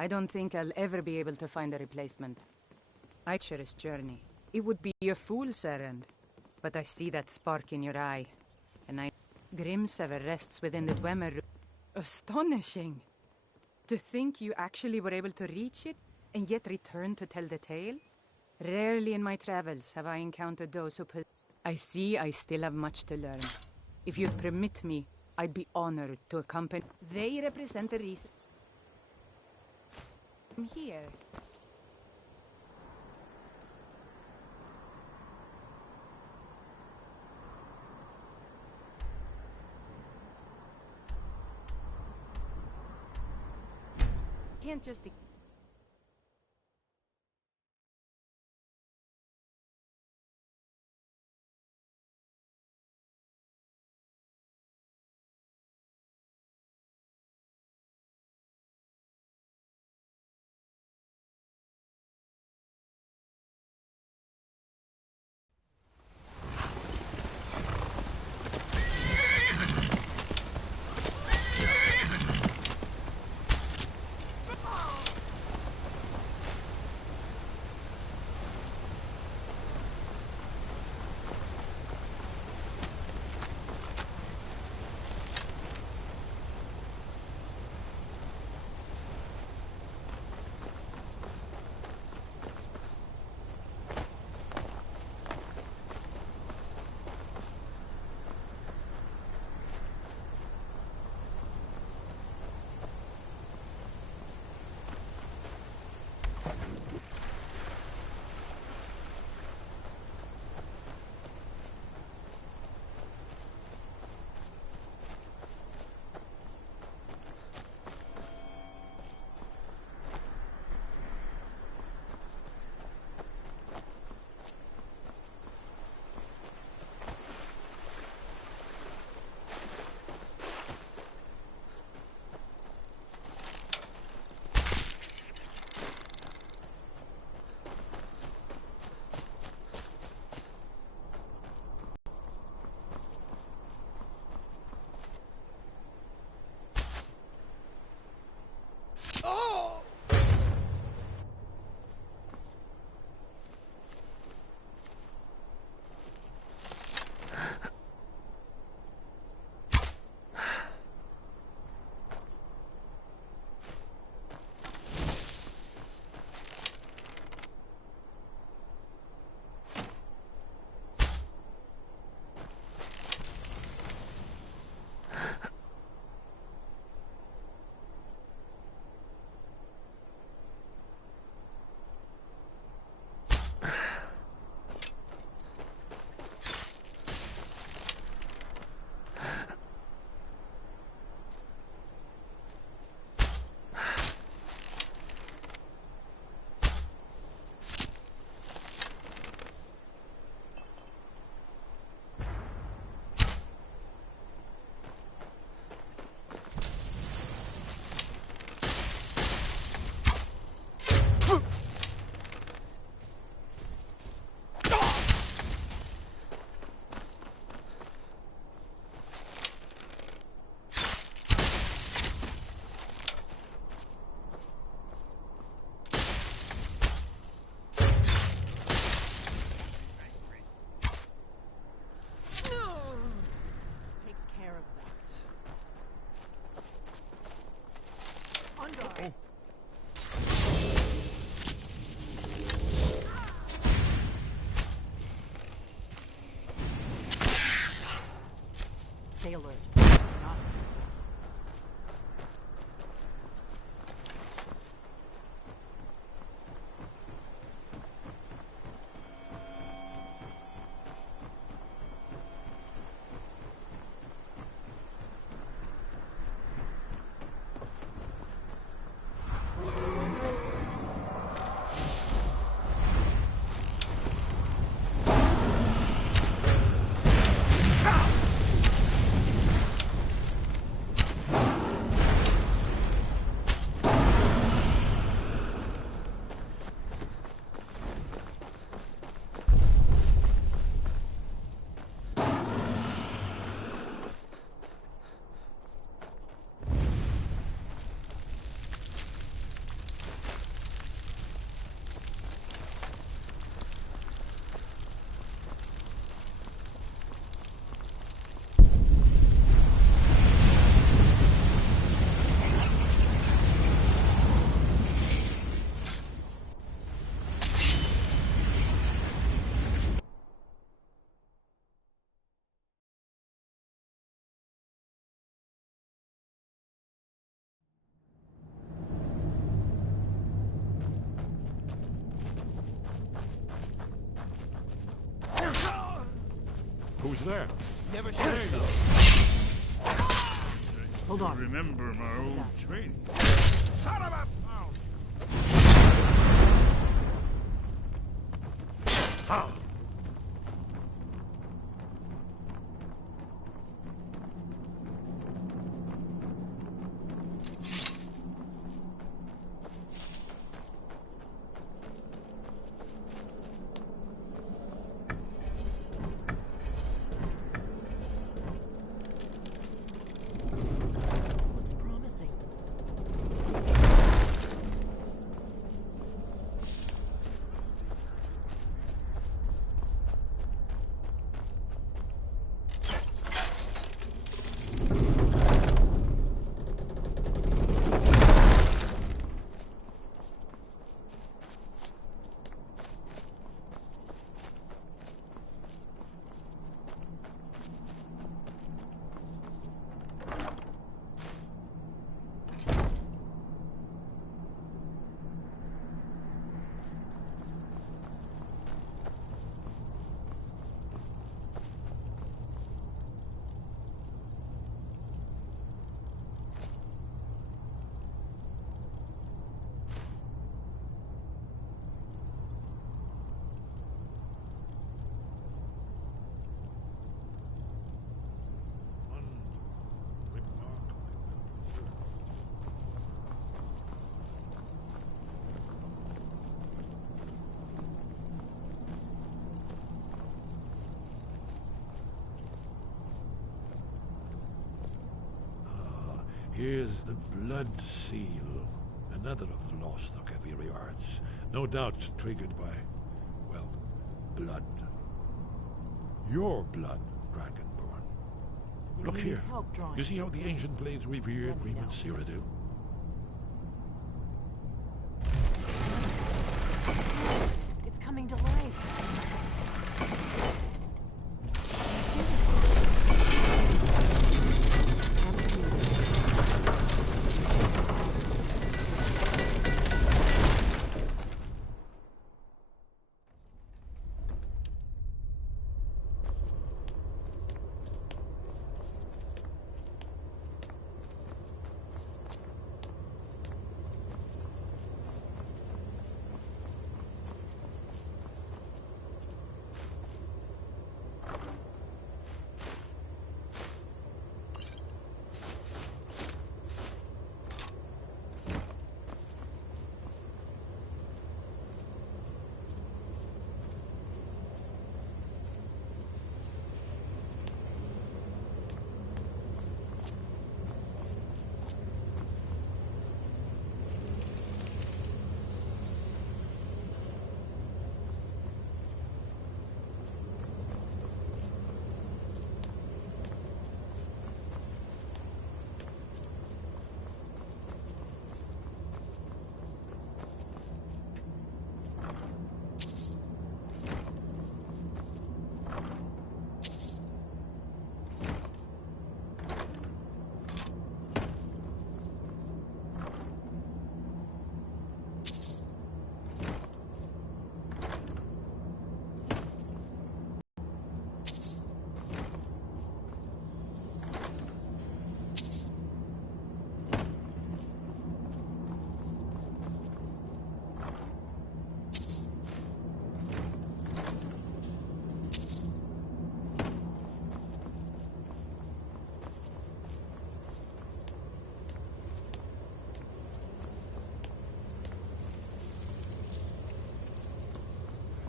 I don't think I'll ever be able to find a replacement. I share this journey. It would be a fool's errand. But I see that spark in your eye, and Grimsever rests within the Dwemer room. Astonishing! To think you actually were able to reach it, and yet return to tell the tale? Rarely in my travels have I encountered those who I see I still have much to learn. If you'd permit me, I'd be honored to accompany. They represent the reason I'm here. Can't just... Stay alert. Who's there? Never should. Hold on. Remember my old training. Son of a... Oh. This looks promising. Here's the Blood Seal, another of the lost Akaviri arts. No doubt triggered by, well, blood. Your blood, Dragonborn. Look We need here. help drawing. You see how the ancient blades revered Let me Reman know. Cyrodiil? It's coming to life.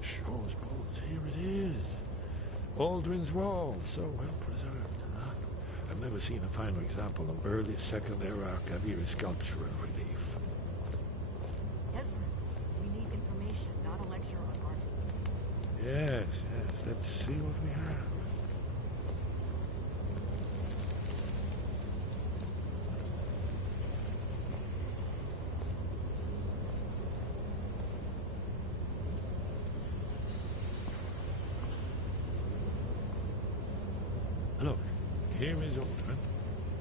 Shaw's bones, here it is. Aldrin's Wall, so well preserved. Huh? I've never seen a finer example of early Second Era Akaviri sculpture and relief. Esbern, we need information, not a lecture on artists. Yes, yes, let's see what we have. Look, here is Aldrin.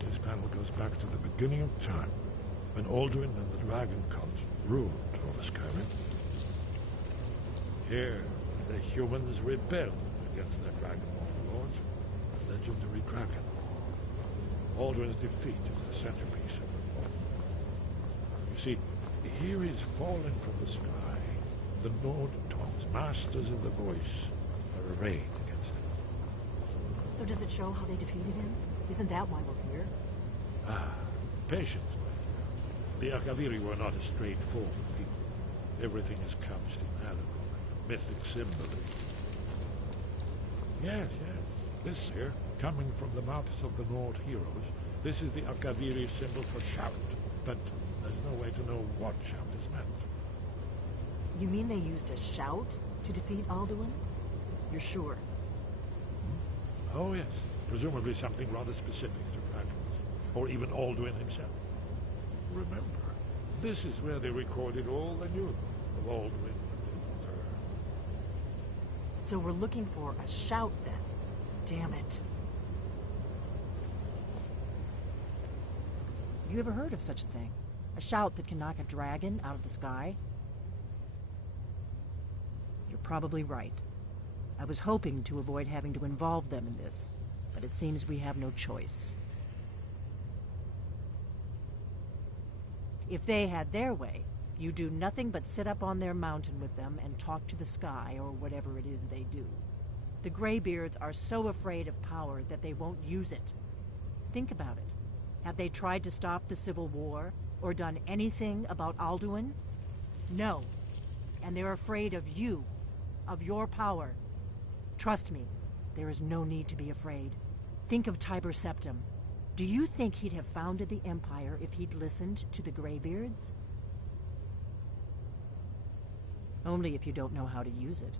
This panel goes back to the beginning of time, when Aldrin and the Dragon Cult ruled over Skyrim. Here, the humans rebelled against their Dragonborn sword, the legendary dragon. Alduin's defeat is the centerpiece of the book. You see, here is fallen from the sky. The Nord tongues, masters of the voice, are arrayed against him. So does it show how they defeated him? Isn't that why we're here? Patience. The Akaviri were not a straightforward people. Everything is couched in allegory, mythic symbolism. Yes. This here, coming from the mouths of the Nord heroes, this is the Akaviri symbol for shout. But there's no way to know what shout is meant. You mean they used a shout to defeat Alduin? You're sure? Oh yes, presumably something rather specific to dragons, or even Alduin himself. Remember, this is where they recorded all they knew of Alduin and her. So we're looking for a shout then. Damn it. You ever heard of such a thing? A shout that can knock a dragon out of the sky? You're probably right. I was hoping to avoid having to involve them in this, but it seems we have no choice. If they had their way, you do nothing but sit up on their mountain with them and talk to the sky or whatever it is they do. The Greybeards are so afraid of power that they won't use it. Think about it. Have they tried to stop the Civil War or done anything about Alduin? No. And they're afraid of you, of your power. Trust me, there is no need to be afraid. Think of Tiber Septim. Do you think he'd have founded the Empire if he'd listened to the Greybeards? Only if you don't know how to use it.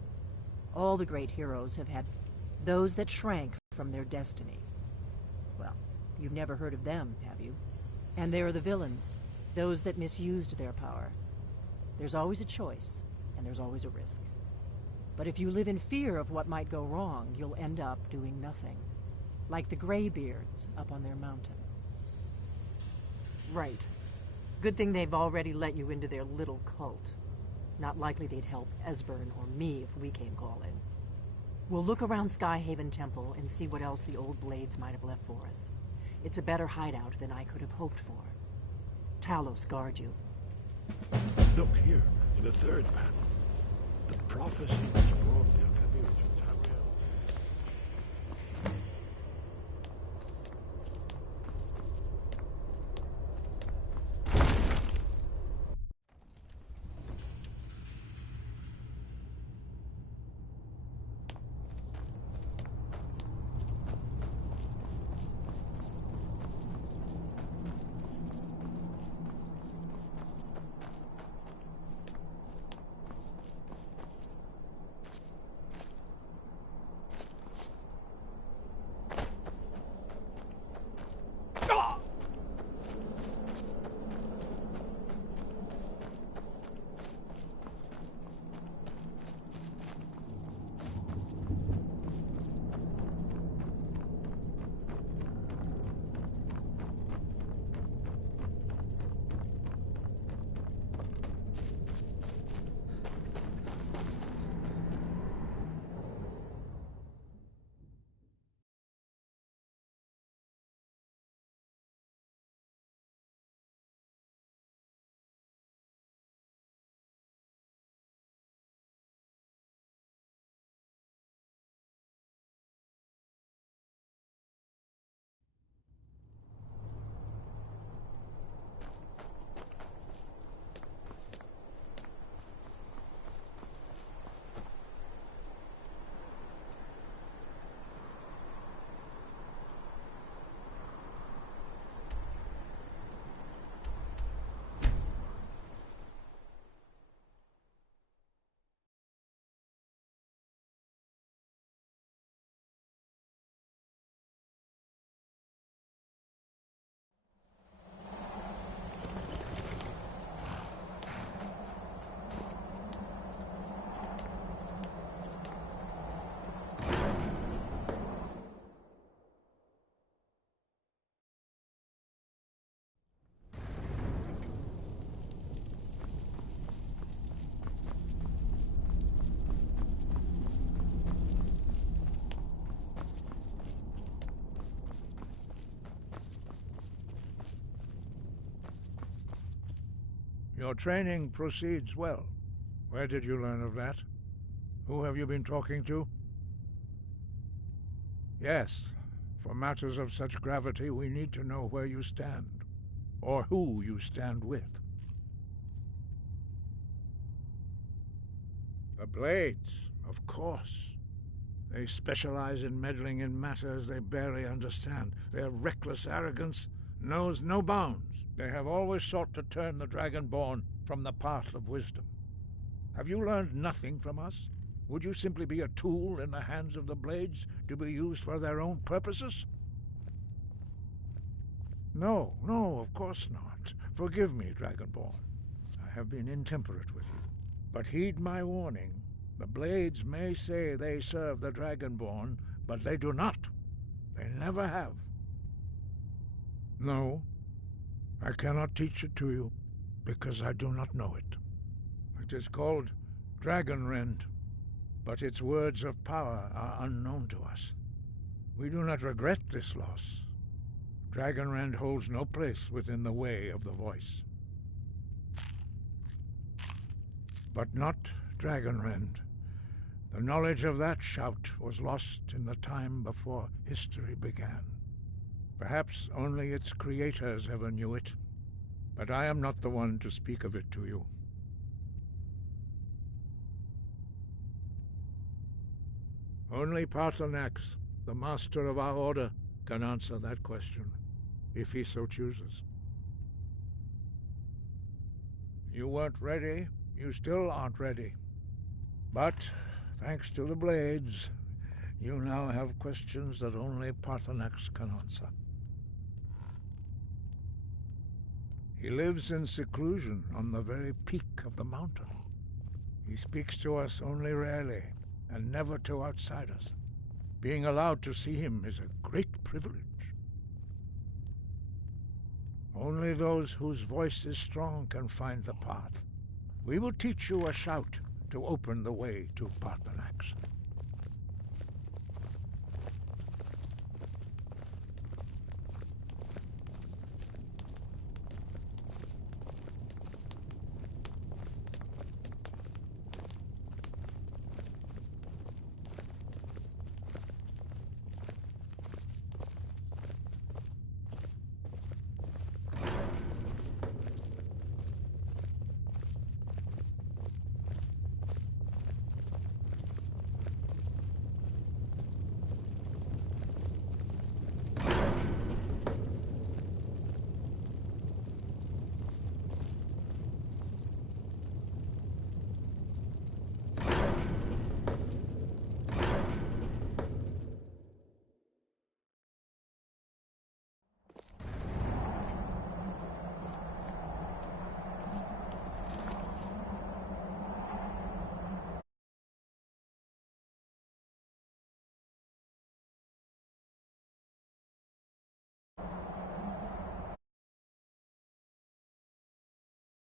All the great heroes have had those that shrank from their destiny. Well, you've never heard of them, have you? And there are the villains, those that misused their power. There's always a choice, and there's always a risk. But if you live in fear of what might go wrong, you'll end up doing nothing. Like the Greybeards up on their mountain. Right. Good thing they've already let you into their little cult. Not likely they'd help Esbern or me if we came calling. We'll look around Skyhaven Temple and see what else the old Blades might have left for us. It's a better hideout than I could have hoped for. Talos guard you. Look here, in the third panel. The prophecy which brought the Akaviri to Tamriel. Your training proceeds well. Where did you learn of that? Who have you been talking to? Yes, for matters of such gravity we need to know where you stand, or who you stand with. The Blades, of course. They specialize in meddling in matters they barely understand. Their reckless arrogance knows no bounds. They have always sought to turn the Dragonborn from the path of wisdom. Have you learned nothing from us? Would you simply be a tool in the hands of the Blades to be used for their own purposes? No, of course not. Forgive me, Dragonborn. I have been intemperate with you. But heed my warning. The Blades may say they serve the Dragonborn, but they do not. They never have. No, I cannot teach it to you, because I do not know it. It is called Dragonrend, but its words of power are unknown to us. We do not regret this loss. Dragonrend holds no place within the way of the voice. But not Dragonrend. The knowledge of that shout was lost in the time before history began. Perhaps only its creators ever knew it, but I am not the one to speak of it to you. Only Paarthurnax, the master of our order, can answer that question, if he so chooses. You weren't ready. You still aren't ready. But, thanks to the Blades, you now have questions that only Paarthurnax can answer. He lives in seclusion on the very peak of the mountain. He speaks to us only rarely, and never to outsiders. Being allowed to see him is a great privilege. Only those whose voice is strong can find the path. We will teach you a shout to open the way to Paarthurnax.